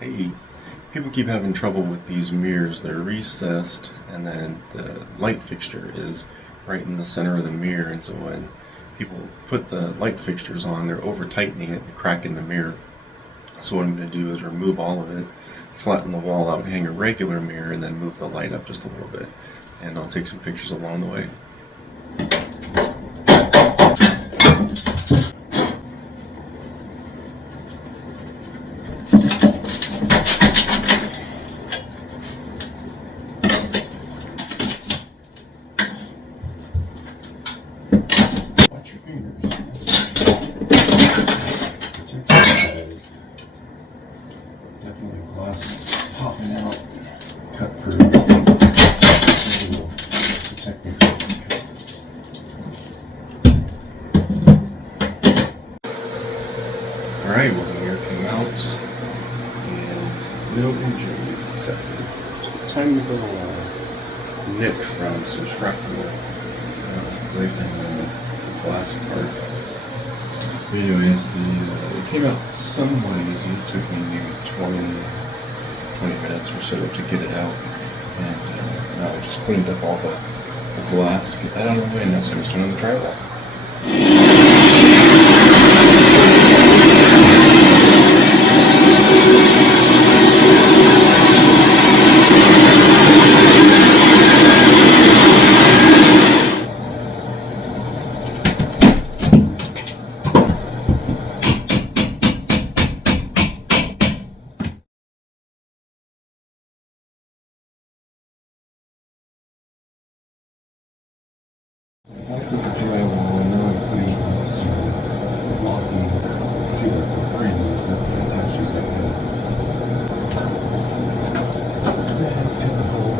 Hey, people keep having trouble with these mirrors. They're recessed, and then the light fixture is right in the center of the mirror. And so when people put the light fixtures on, they're over tightening it and cracking the mirror. So what I'm going to do is remove all of it, flatten the wall out, hang a regular mirror, and then move the light up just a little bit. And I'll take some pictures along the way. Watch your fingers. Definitely glass popping out, cut proof. Protect me. Alright, well the mirror came out and no injuries except for just a tiny little nick from some shrapnel breaking the glass apart. But anyways, it came out somewhat easy. It took me maybe 20 minutes or so to get it out. And now I just cleaned up all the glass to get that out of the way, and now I'm starting on the drywall. I put the drywall and now I'm putting this blocking to it for free. There's nothing attached, just like that. Then pin the hole.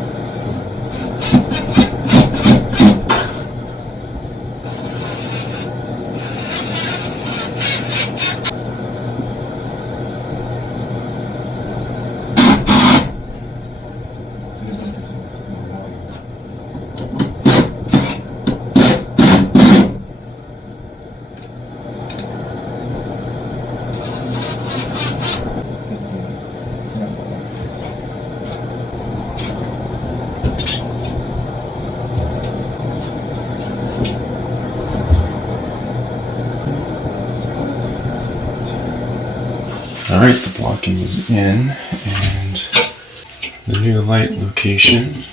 Alright, the blocking is in, and the new light location.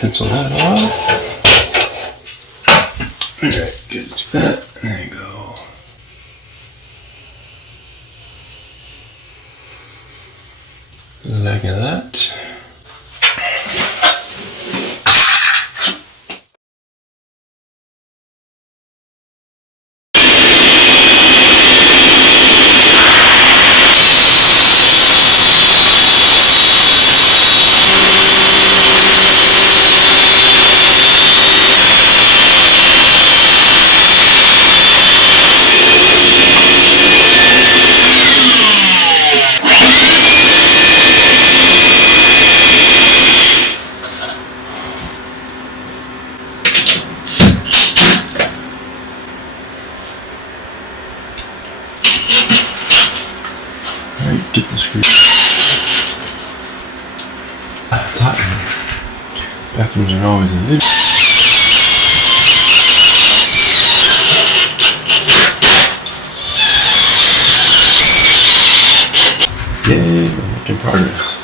Pencil that off. Alright, good to that. There you go. Look at that. Alright, get the screw. It's hot in here. Bathrooms are always a little. Yay, we're making progress.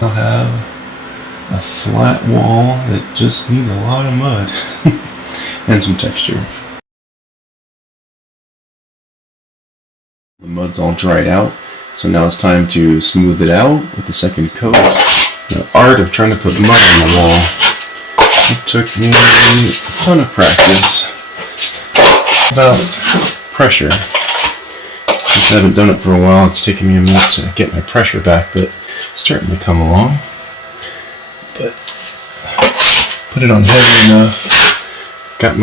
I'll have a flat wall that just needs a lot of mud and some texture. The mud's all dried out, so now it's time to smooth it out with the second coat. The art of trying to put mud on the wall. It took me a ton of practice. About pressure. I haven't done it for a while. It's taken me a minute to get my pressure back, but it's starting to come along. But put it on heavy enough. Got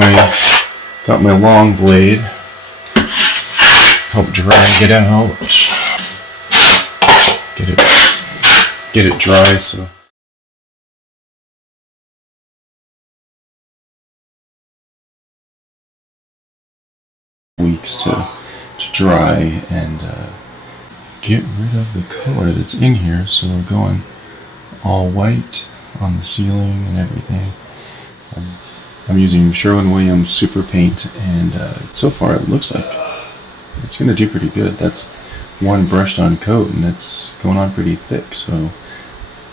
my long blade. Help drag it out. Get it dry so weeks to dry and get rid of the color that's in here. So we're going all white on the ceiling and everything. I'm using Sherwin-Williams Super Paint, and so far it looks like it's going to do pretty good. That's one brushed on coat, and it's going on pretty thick, so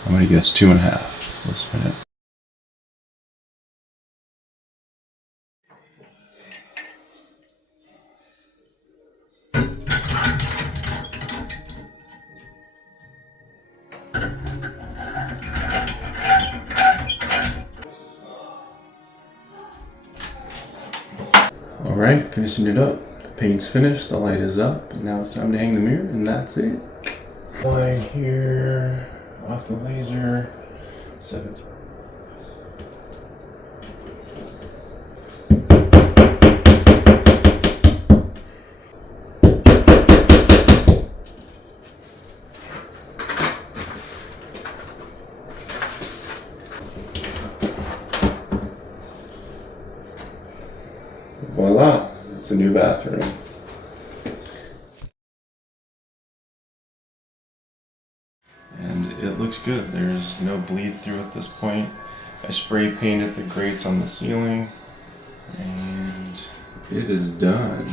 I'm going to guess 2.5. Let's find out. Alright, finishing it up. The paint's finished, the light is up, and now it's time to hang the mirror, and that's it. Light here, off the laser, 17. Voila, it's a new bathroom. And it looks good. There's no bleed through at this point. I spray painted the grates on the ceiling, and it is done.